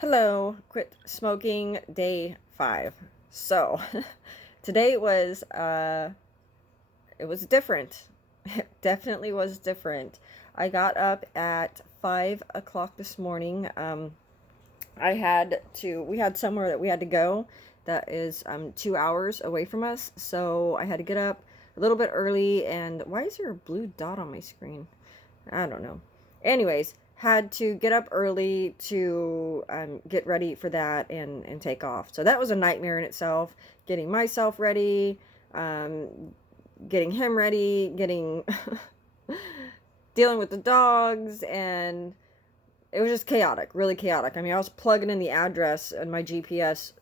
Hello, quit smoking day 5. So, today it was different. It definitely was different. I got up at 5 o'clock this morning. We had somewhere that we had to go that is 2 hours away from us. So I had to get up a little bit early. And why is there a blue dot on my screen? I don't know. Anyways, had to get up early to get ready for that and take off. So that was a nightmare in itself. Getting myself ready, getting him ready, getting dealing with the dogs, and it was just chaotic, really chaotic. I mean, I was plugging in the address and my GPS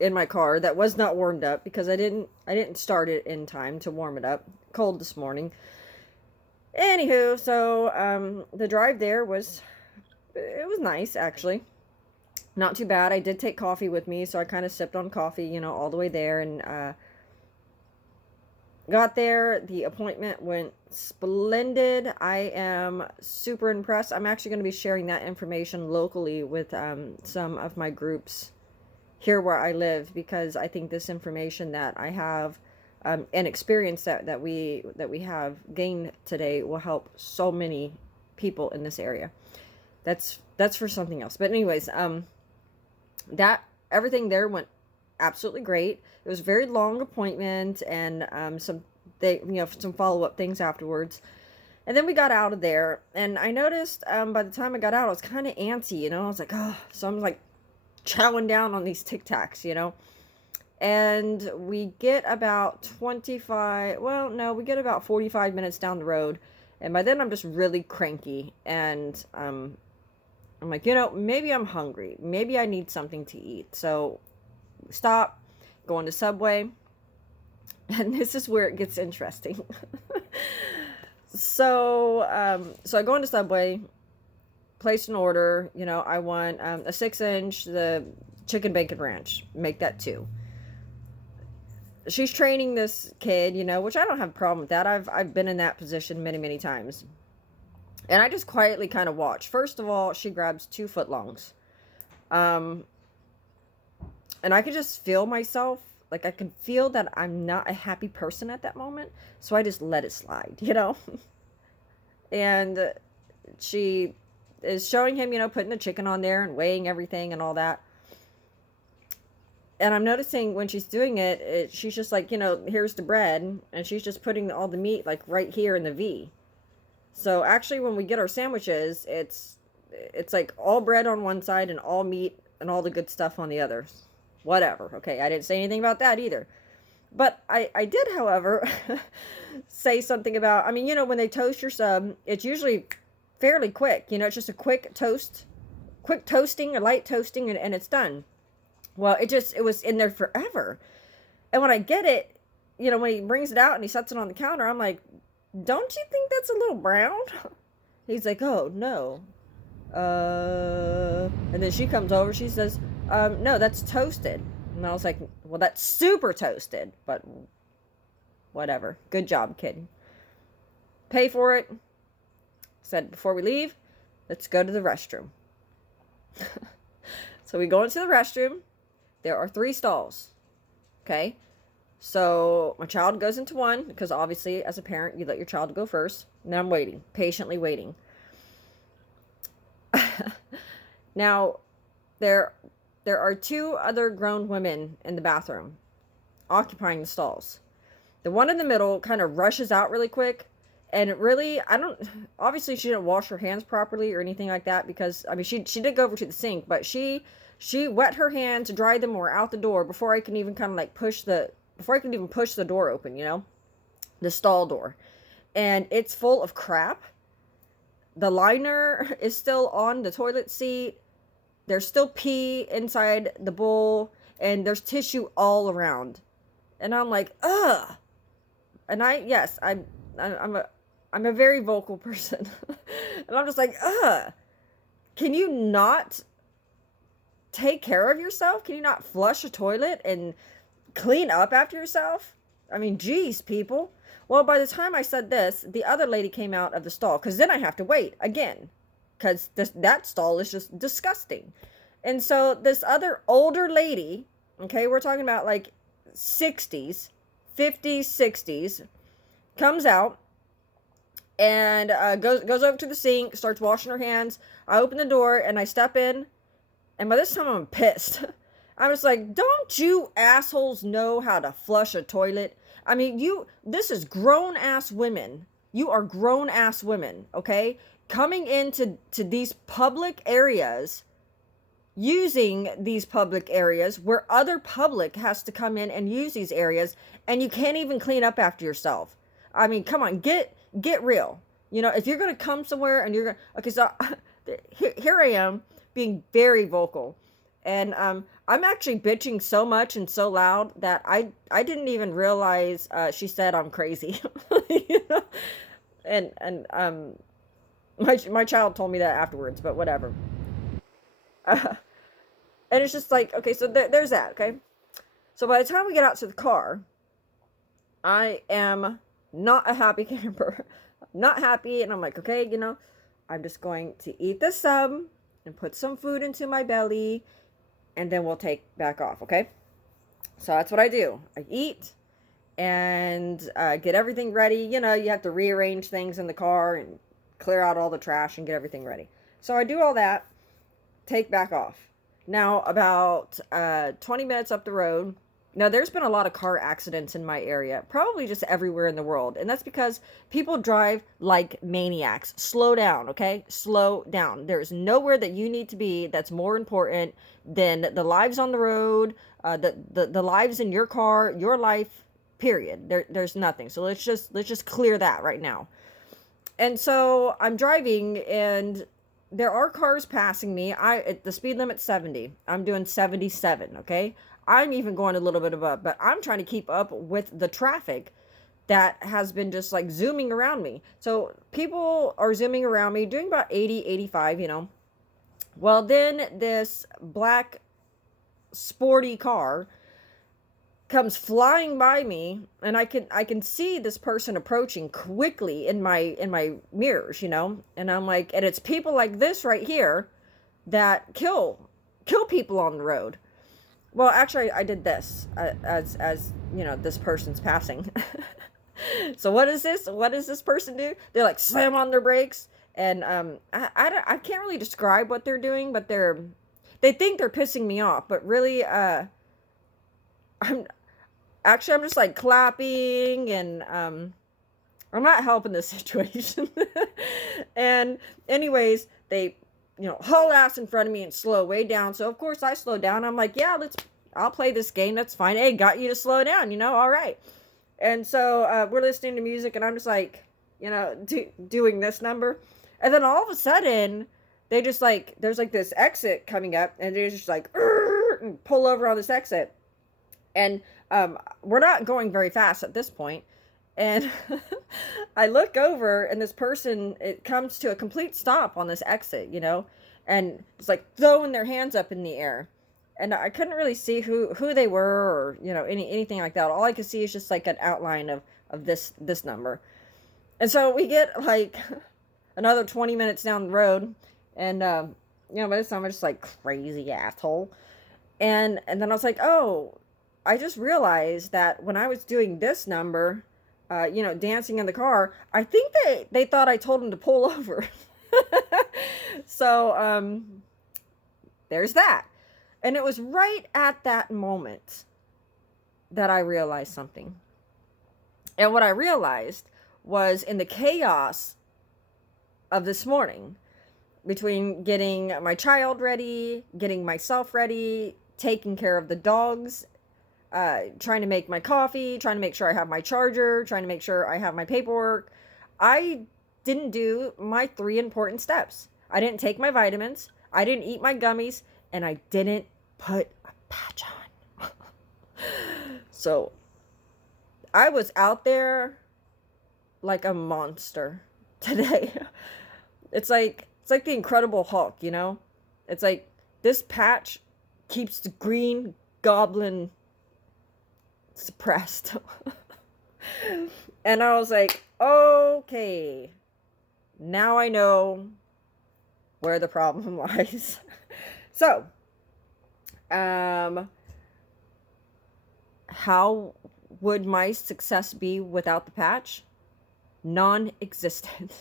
in my car that was not warmed up because I didn't start it in time to warm it up. Cold this morning. Anywho, so the drive there was nice actually. Not too bad. I did take coffee with me, so I kind of sipped on coffee, all the way there, and got there. The appointment went splendid. I am super impressed. I'm actually going to be sharing that information locally with some of my groups here where I live, because I think this information that I have and experience that we have gained today will help so many people in this area. That's for something else. But anyways, that everything there went absolutely great. It was a very long appointment, and some follow up things afterwards. And then we got out of there, and I noticed by the time I got out, I was kind of antsy. I was like, oh, so I'm like chowing down on these Tic Tacs. And we get about 25, well, no, we get about 45 minutes down the road. And by then I'm just really cranky. And I'm like, maybe I'm hungry. Maybe I need something to eat. So stop, go into Subway. And this is where it gets interesting. So I go into Subway, place an order. I want a 6-inch, the chicken bacon ranch. Make that 2. She's training this kid, which I don't have a problem with that. I've been in that position many, many times. And I just quietly kind of watch. First of all, she grabs 2 footlongs. And I could just feel myself, like I can feel that I'm not a happy person at that moment. So I just let it slide. And she is showing him, putting the chicken on there and weighing everything and all that. And I'm noticing when she's doing it, she's just like, here's the bread. And she's just putting all the meat like right here in the V. So actually when we get our sandwiches, it's like all bread on one side and all meat and all the good stuff on the other. Whatever. Okay, I didn't say anything about that either. But I did, however, say something about, when they toast your sub, it's usually fairly quick. It's just a quick toasting or light toasting, and it's done. Well, it was in there forever. And when I get it, when he brings it out and he sets it on the counter, I'm like, don't you think that's a little brown? He's like, oh, no. And then she comes over, she says, no, that's toasted. And I was like, well, that's super toasted, but whatever. Good job, kid. Pay for it. Said, before we leave, let's go to the restroom. So we go into the restroom. There are 3 stalls. Okay. So my child goes into one, because obviously as a parent, you let your child go first. And I'm waiting, patiently waiting. Now, there are 2 other grown women in the bathroom occupying the stalls. The one in the middle kind of rushes out really quick. And it really, obviously she didn't wash her hands properly or anything like that, because, she did go over to the sink, but she wet her hands, dried them, were out the door before I can even kind of like push the door open, the stall door. And it's full of crap. The liner is still on the toilet seat. There's still pee inside the bowl, and there's tissue all around. And I'm like, ugh. And I'm a very vocal person. And I'm just like, ugh. Can you not take care of yourself? Can you not flush a toilet and clean up after yourself? Geez, people. Well, by the time I said this, the other lady came out of the stall, because then I have to wait again, because that stall is just disgusting. And so this other older lady, okay, we're talking about like 60s, 50s, 60s, comes out and goes over to the sink, starts washing her hands. I open the door and I step in, and by this time I'm pissed. I was like, don't you assholes know how to flush a toilet? I mean, this is grown ass women. You are grown ass women, okay? Coming into these public areas, using these public areas where other public has to come in and use these areas, and you can't even clean up after yourself. I mean, come on, get real. You know, if you're going to come somewhere and you're going to, okay, so here I am being very vocal. And I'm actually bitching so much and so loud that I didn't even realize she said I'm crazy. You know? And my child told me that afterwards, but whatever. And it's just like, okay, so there's that, okay? So by the time we get out to the car, I am not a happy camper. Not happy, and I'm like, okay, you know, I'm just going to eat the sub and put some food into my belly, and then we'll take back off, okay? So that's what I do. I eat and get everything ready. You know, you have to rearrange things in the car and clear out all the trash and get everything ready. So I do all that, take back off. Now, about 20 minutes up the road, now there's been a lot of car accidents in my area, probably just everywhere in the world. And that's because people drive like maniacs. Slow down, okay? Slow down. There's nowhere that you need to be that's more important than the lives on the road, the lives in your car, your life, period. There's nothing. So let's just clear that right now. And so I'm driving, and there are cars passing me. The speed limit's 70. I'm doing 77, okay? I'm even going a little bit above, but I'm trying to keep up with the traffic that has been just like zooming around me. So people are zooming around me doing about 80, 85, you know. Well, then this black sporty car comes flying by me, and I can see this person approaching quickly in my mirrors, you know. And I'm like, and it's people like this right here that kill people on the road. Well, actually, I did this as you know, this person's passing. So what is this? What does this person do? They like slam on their brakes, and I can't really describe what they're doing, but they think they're pissing me off, but really I'm just like clapping, and I'm not helping this situation. And anyways, they, you know, haul ass in front of me and slow way down. So of course I slow down. I'm like, yeah, I'll play this game. That's fine. Hey, got you to slow down, you know, all right. And so we're listening to music, and I'm just like, you know, doing this number. And then all of a sudden, they just like, there's like this exit coming up, and they just like, and pull over on this exit. And we're not going very fast at this point. And I look over, and this person, it comes to a complete stop on this exit, you know, and it's like throwing their hands up in the air. And I couldn't really see who they were, or, you know, anything like that. All I could see is just like an outline of this number. And so we get like another 20 minutes down the road, and you know, by this time I'm just like, crazy asshole. And then I was like, oh, I just realized that when I was doing this number, you know, dancing in the car, I think they thought I told them to pull over. So there's that. And it was right at that moment that I realized something. And what I realized was, in the chaos of this morning, between getting my child ready, getting myself ready, taking care of the dogs, trying to make my coffee, trying to make sure I have my charger, trying to make sure I have my paperwork, I didn't do my 3 important steps. I didn't take my vitamins, I didn't eat my gummies, and I didn't put a patch on. So I was out there like a monster today. It's like the Incredible Hulk, you know? It's like this patch keeps the Green Goblin suppressed. And I was like, okay, now I know where the problem lies. So Um, how would my success be without the patch? Non-existent.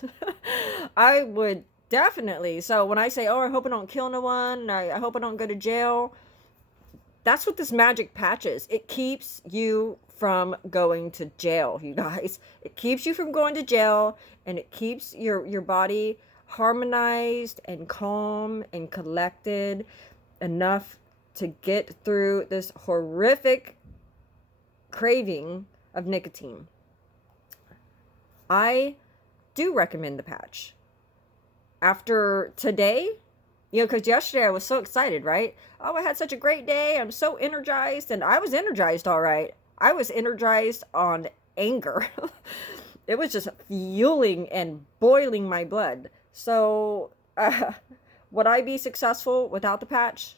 I would definitely. So when I say, oh, I hope I don't kill no one, I hope I don't go to jail, that's what this magic patch is. It keeps you from going to jail, you guys. It keeps you from going to jail, and it keeps your body harmonized and calm and collected enough to get through this horrific craving of nicotine. I do recommend the patch. After today, because yesterday I was so excited, right? Oh, I had such a great day. I'm so energized. And I was energized, all right. I was energized on anger. It was just fueling and boiling my blood. So, would I be successful without the patch?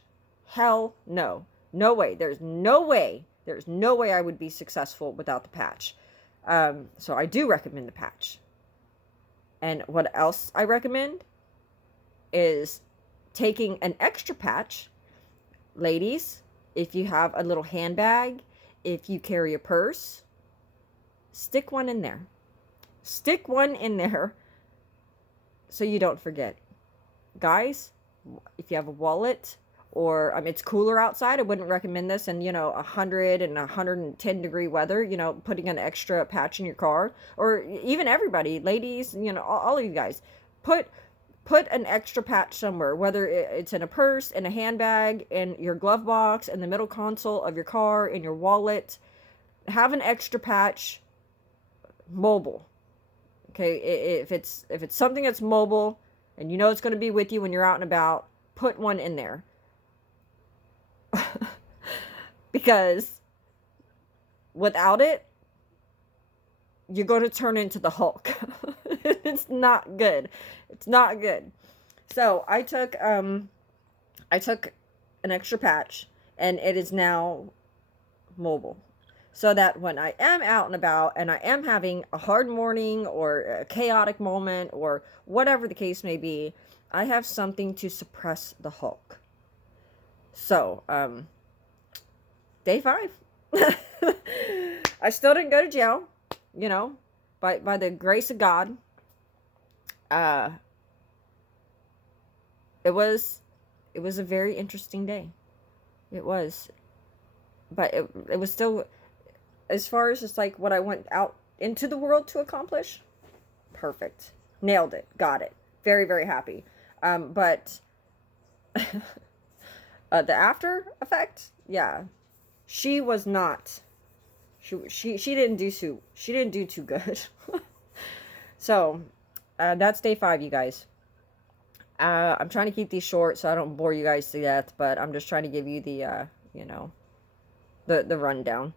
Hell no. No way. There's no way. There's no way I would be successful without the patch. So I do recommend the patch. And what else I recommend is taking an extra patch. Ladies, if you have a little handbag, if you carry a purse, stick one in there. Stick one in there so you don't forget. Guys, if you have a wallet, or it's cooler outside, I wouldn't recommend this in 100 and 110 degree weather, putting an extra patch in your car. Or even everybody, ladies, all of you guys, put an extra patch somewhere, whether it's in a purse, in a handbag, in your glove box, in the middle console of your car, in your wallet. Have an extra patch mobile. Okay, if it's something that's mobile and it's going to be with you when you're out and about, put one in there. Because without it, you're going to turn into the Hulk. It's not good. It's not good. So I took an extra patch, and it is now mobile, so that when I am out and about and I am having a hard morning or a chaotic moment or whatever the case may be, I have something to suppress the Hulk. So, day 5. I still didn't go to jail, by the grace of God. It was a very interesting day. It was. But it was still, as far as just like what I went out into the world to accomplish, perfect. Nailed it. Got it. Very, very happy. But the after effect, yeah. She was not. She didn't do too good. So, that's day 5, you guys. I'm trying to keep these short so I don't bore you guys to death, but I'm just trying to give you the the rundown.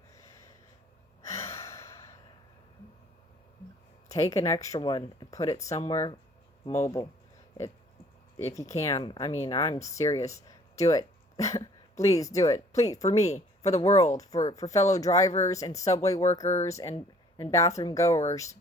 Take an extra one and put it somewhere mobile. If you can. I'm serious. Do it. Please do it. Please, for me, for the world, for fellow drivers and subway workers and bathroom goers.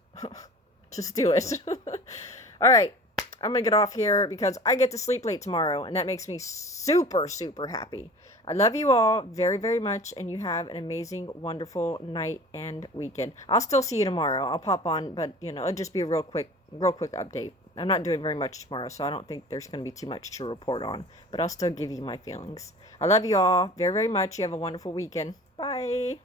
Just do it. All right. I'm going to get off here because I get to sleep late tomorrow, and that makes me super, super happy. I love you all very, very much, and you have an amazing, wonderful night and weekend. I'll still see you tomorrow. I'll pop on, but, it'll just be a real quick update. I'm not doing very much tomorrow, so I don't think there's going to be too much to report on, but I'll still give you my feelings. I love you all very, very much. You have a wonderful weekend. Bye.